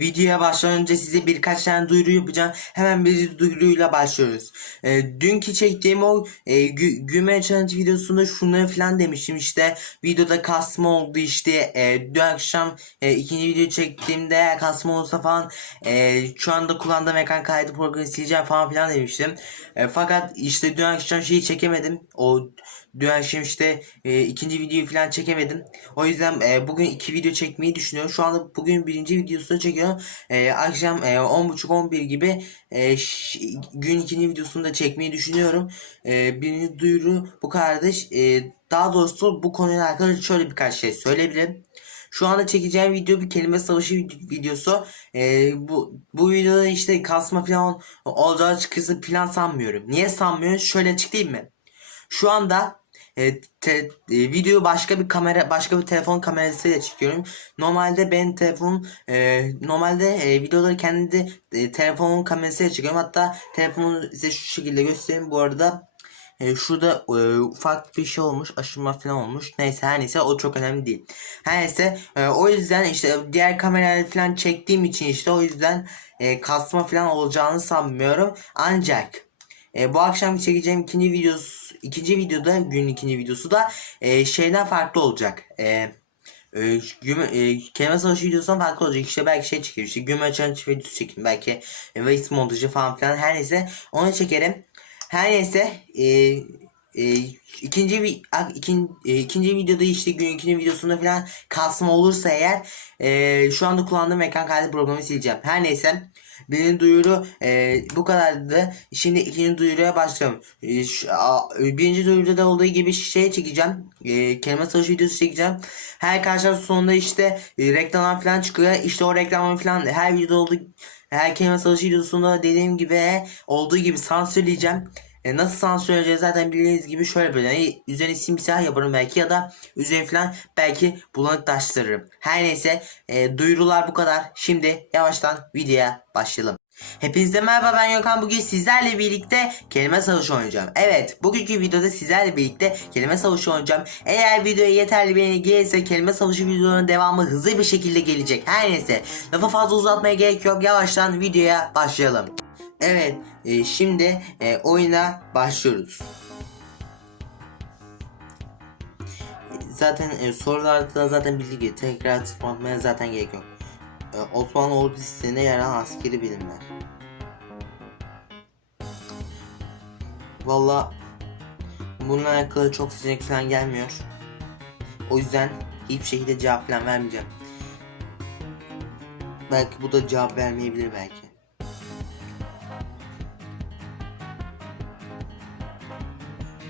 Videoya başlamadan önce size birkaç tane duyuru yapacağım. Hemen bir duyuruyla başlıyoruz. Ee, dünkü çektiğim o e, gü güme challenge videosunda şunları falan demiştim işte. Videoda kasma oldu işte. E, dün akşam e, ikinci video çektiğimde kasma olsa falan e, şu anda kullandığım ekran kaydı programını sileceğim falan filan demiştim. E, fakat işte dün akşam şeyi çekemedim. O dün akşam işte e, ikinci videoyu falan çekemedim. O yüzden e, bugün iki video çekmeyi düşünüyorum. Şu anda bugün birinci videosunu çekiyorum. E, akşam e, 10.30-11 gibi e, gün ikinci videosunu da çekmeyi düşünüyorum. E, birinci duyuru bu kardeş. E, daha doğrusu bu konuyla alakalı şöyle birkaç şey söyleyebilirim. Şu anda çekeceğim video bir kelime savaşı vid- videosu. E, bu bu videoda işte kasma falan olacağı çıkısı falan sanmıyorum. Niye sanmıyorum? Şöyle açıklayayım mı? Şu anda e, te, e, videoyu başka bir kamera başka bir telefon kamerasıyla çekiyorum. Normalde ben telefon e, normalde e, videoları kendi e, telefonun kamerasıyla çekiyorum. Hatta telefonu size şu şekilde göstereyim. Bu arada e, şurada e, ufak bir şey olmuş. Aşınma falan olmuş. Neyse her neyse o çok önemli değil. Her neyse e, o yüzden işte diğer kamerayla falan çektiğim için işte o yüzden e, kasma falan olacağını sanmıyorum. Ancak e, bu akşam çekeceğim ikinci videosu ikinci videoda günün ikinci videosu da e, şeyden farklı olacak. E, e, güme, e, kelime savaşı videosundan farklı olacak. İşte belki şey çekerim. İşte güme challenge videosu çekerim. Belki e, voice montajı falan filan. Her neyse onu çekerim. Her neyse e, e, ikinci ikinci videoda işte gün ikinci videosunda falan kasma olursa eğer e, şu anda kullandığım ekran kaydı programı sileceğim. Her neyse Birinci duyuru e, bu kadardı. Şimdi ikinci duyuruya başlıyorum. E, şu- a- birinci duyuruda da olduğu gibi şey çekeceğim. E, kelime savaşı videosu çekeceğim. Her karşılar sonunda işte e, reklamlar falan çıkıyor. İşte o reklamlar falan her videoda olduğu her kelime savaşı videosunda dediğim gibi olduğu gibi sansürleyeceğim. E, nasıl sansürleyeceğiz zaten bildiğiniz gibi şöyle böyle yani üzerine simsiyah yaparım belki ya da üzerine falan belki bulanık taştırırım. Her neyse e, duyurular bu kadar. Şimdi yavaştan videoya başlayalım. Hepinize merhaba ben Gökhan bugün sizlerle birlikte kelime savaşı oynayacağım. Evet bugünkü videoda sizlerle birlikte kelime savaşı oynayacağım. Eğer videoya yeterli beğeni gelirse kelime savaşı videolarının devamı hızlı bir şekilde gelecek. Her neyse lafı fazla uzatmaya gerek yok yavaştan videoya başlayalım. Evet e, şimdi e, oyuna başlıyoruz. Zaten e, sorularda zaten bilgi tekrar tıklatmaya zaten gerek yok. E, Osmanlı ordu sisteminde yer alan askeri bilimler. Valla bununla alakalı çok seçenek falan gelmiyor. O yüzden hiçbir şekilde cevap falan vermeyeceğim. Belki bu da cevap vermeyebilir belki.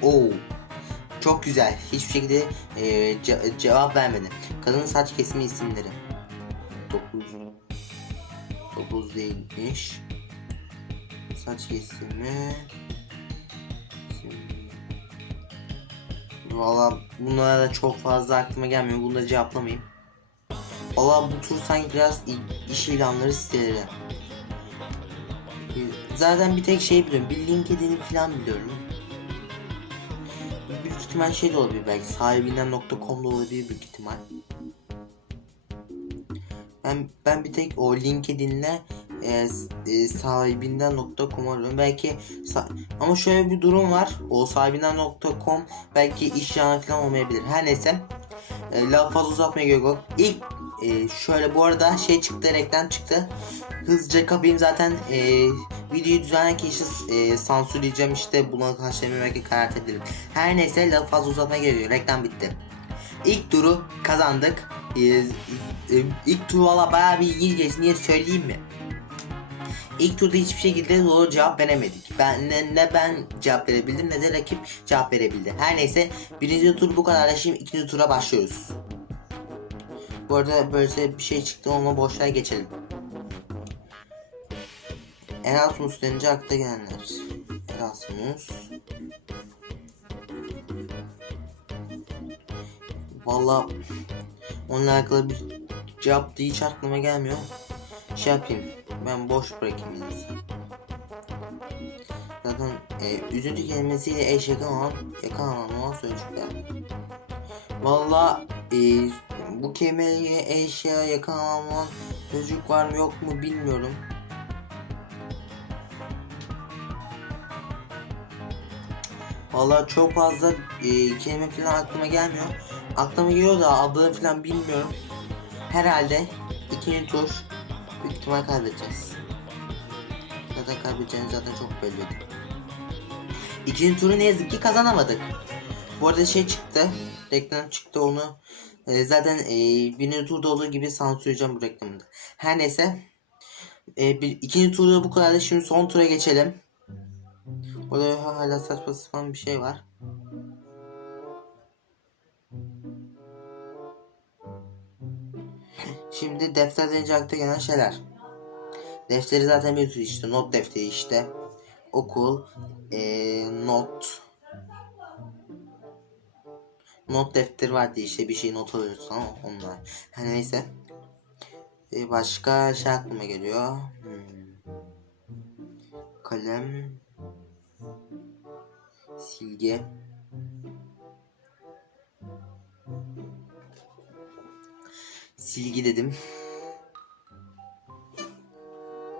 Oo. Çok güzel. Hiçbir şekilde e, ce- cevap vermedi. Kadının saç kesimi isimleri. 9 9 değilmiş. Saç kesimi. Valla bunlara da çok fazla aklıma gelmiyor. Bunu da cevaplamayayım. Valla bu tur sanki biraz iş ilanları siteleri. Zaten bir tek şey biliyorum. Bir LinkedIn'i falan biliyorum. İhtimal şey de olabilir belki. Sahibinden.com'da olabilir büyük ihtimal. Ben ben bir tek o LinkedIn'le e, e, sahibinden.com arıyorum. Belki ama şöyle bir durum var. O sahibinden.com belki iş yanı falan olmayabilir. Her neyse. E, laf fazla uzatmaya gerek yok. İlk e, şöyle bu arada şey çıktı reklam çıktı. Hızlıca kapayım zaten e, videoyu düzenlerken kişi e, sansürleyeceğim işte buna karşı belki karar edebilirim. Her neyse lafı fazla uzatmaya gerek yok. Reklam bitti. İlk turu kazandık. Ee, e, ilk tur valla bayağı bir ilginç geçti. Niye söyleyeyim mi? İlk turda hiçbir şekilde doğru cevap veremedik. Ben ne, ne ben cevap verebildim ne de rakip cevap verebildi. Her neyse birinci tur bu kadar. da Şimdi ikinci tura başlıyoruz. Bu arada böyle bir şey çıktı ona boşluğa geçelim. Erasmus denince akla gelenler. Erasmus. Valla onunla alakalı bir cevap da hiç aklıma gelmiyor. Şey yapayım. Ben boş bırakayım iyisi. Zaten e, üzüntü kelimesiyle eş yakın olan yakın anlamlı olan sözcükler. Valla e, Bu kelimeyi eşya yakalanan çocuk var mı yok mu bilmiyorum. Vallahi çok fazla e, kelime falan aklıma gelmiyor. Aklıma geliyor da adını falan bilmiyorum. Herhalde ikinci tur büyük ihtimal kaybedeceğiz. Zaten kaybedeceğini zaten çok belliydi. İkinci turu ne yazık ki kazanamadık. Bu arada şey çıktı. Reklam çıktı onu. e, zaten e, birinci turda olduğu gibi sansürleyeceğim bu reklamı. Her neyse. E, bir, ikinci turda bu kadar. Şimdi son tura geçelim. Burada hala saçma sapan bir şey var. Şimdi defter denince akla gelen şeyler. Defteri zaten biliyorsunuz işte not defteri işte. Okul, eee, not. Not defteri vardı işte bir şey not alıyorsun ama onlar. Her neyse. Ee, başka şey aklıma geliyor. Hmm. Kalem. Silgi. Silgi dedim.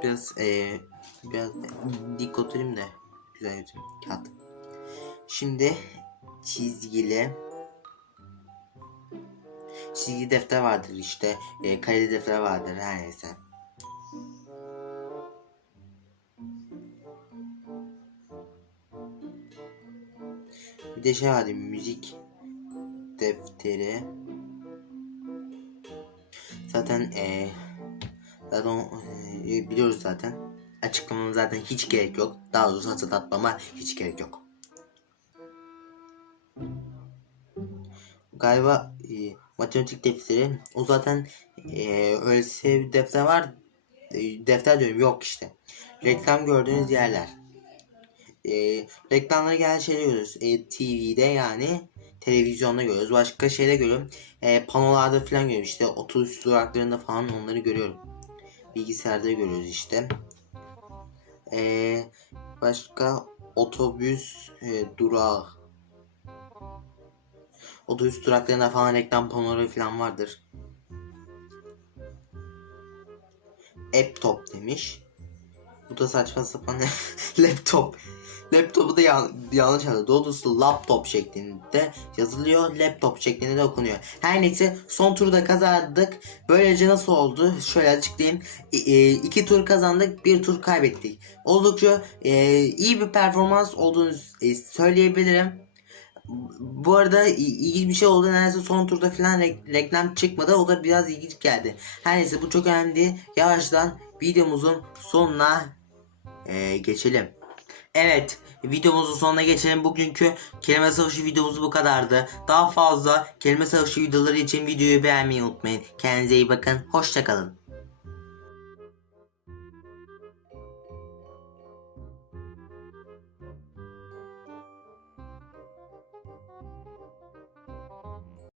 Biraz eee biraz dik oturayım da güzel yapayım kağıt. Şimdi çizgili çizgi defter vardır işte e, kaleli defter vardır her neyse. Bir de şey vardı müzik defteri. Zaten e, zaten e, biliyoruz zaten. Açıklamam zaten hiç gerek yok. Daha doğrusu hatırlatmama hiç gerek yok. Galiba e, matematik defteri. O zaten e, öyle defter var. E, defter diyorum yok işte. Reklam gördüğünüz yerler. E, reklamlara gelen şeyleri görüyoruz. E, TV'de yani televizyonda görüyoruz. Başka şeyde görüyorum. E, panolarda falan görüyorum işte. Otobüs duraklarında falan onları görüyorum. Bilgisayarda görüyoruz işte. E, başka otobüs e, durağı. Otobüs duraklarında falan reklam panoları falan vardır. Laptop demiş. Bu da saçma sapan laptop. Laptopu da yan- yanlış anladı. Doğrusu laptop şeklinde yazılıyor. Laptop şeklinde de okunuyor. Her neyse son turu da kazandık. Böylece nasıl oldu? Şöyle açıklayayım. E, iki tur kazandık. Bir tur kaybettik. Oldukça e, iyi bir performans olduğunu e, söyleyebilirim. Bu arada ilginç bir şey oldu. Neredeyse son turda falan re- reklam çıkmadı. O da biraz ilginç geldi. Her neyse bu çok önemli. Yavaştan videomuzun sonuna e, geçelim. Evet videomuzun sonuna geçelim. Bugünkü kelime savaşı videomuz bu kadardı. Daha fazla kelime savaşı videoları için videoyu beğenmeyi unutmayın. Kendinize iyi bakın. Hoşçakalın.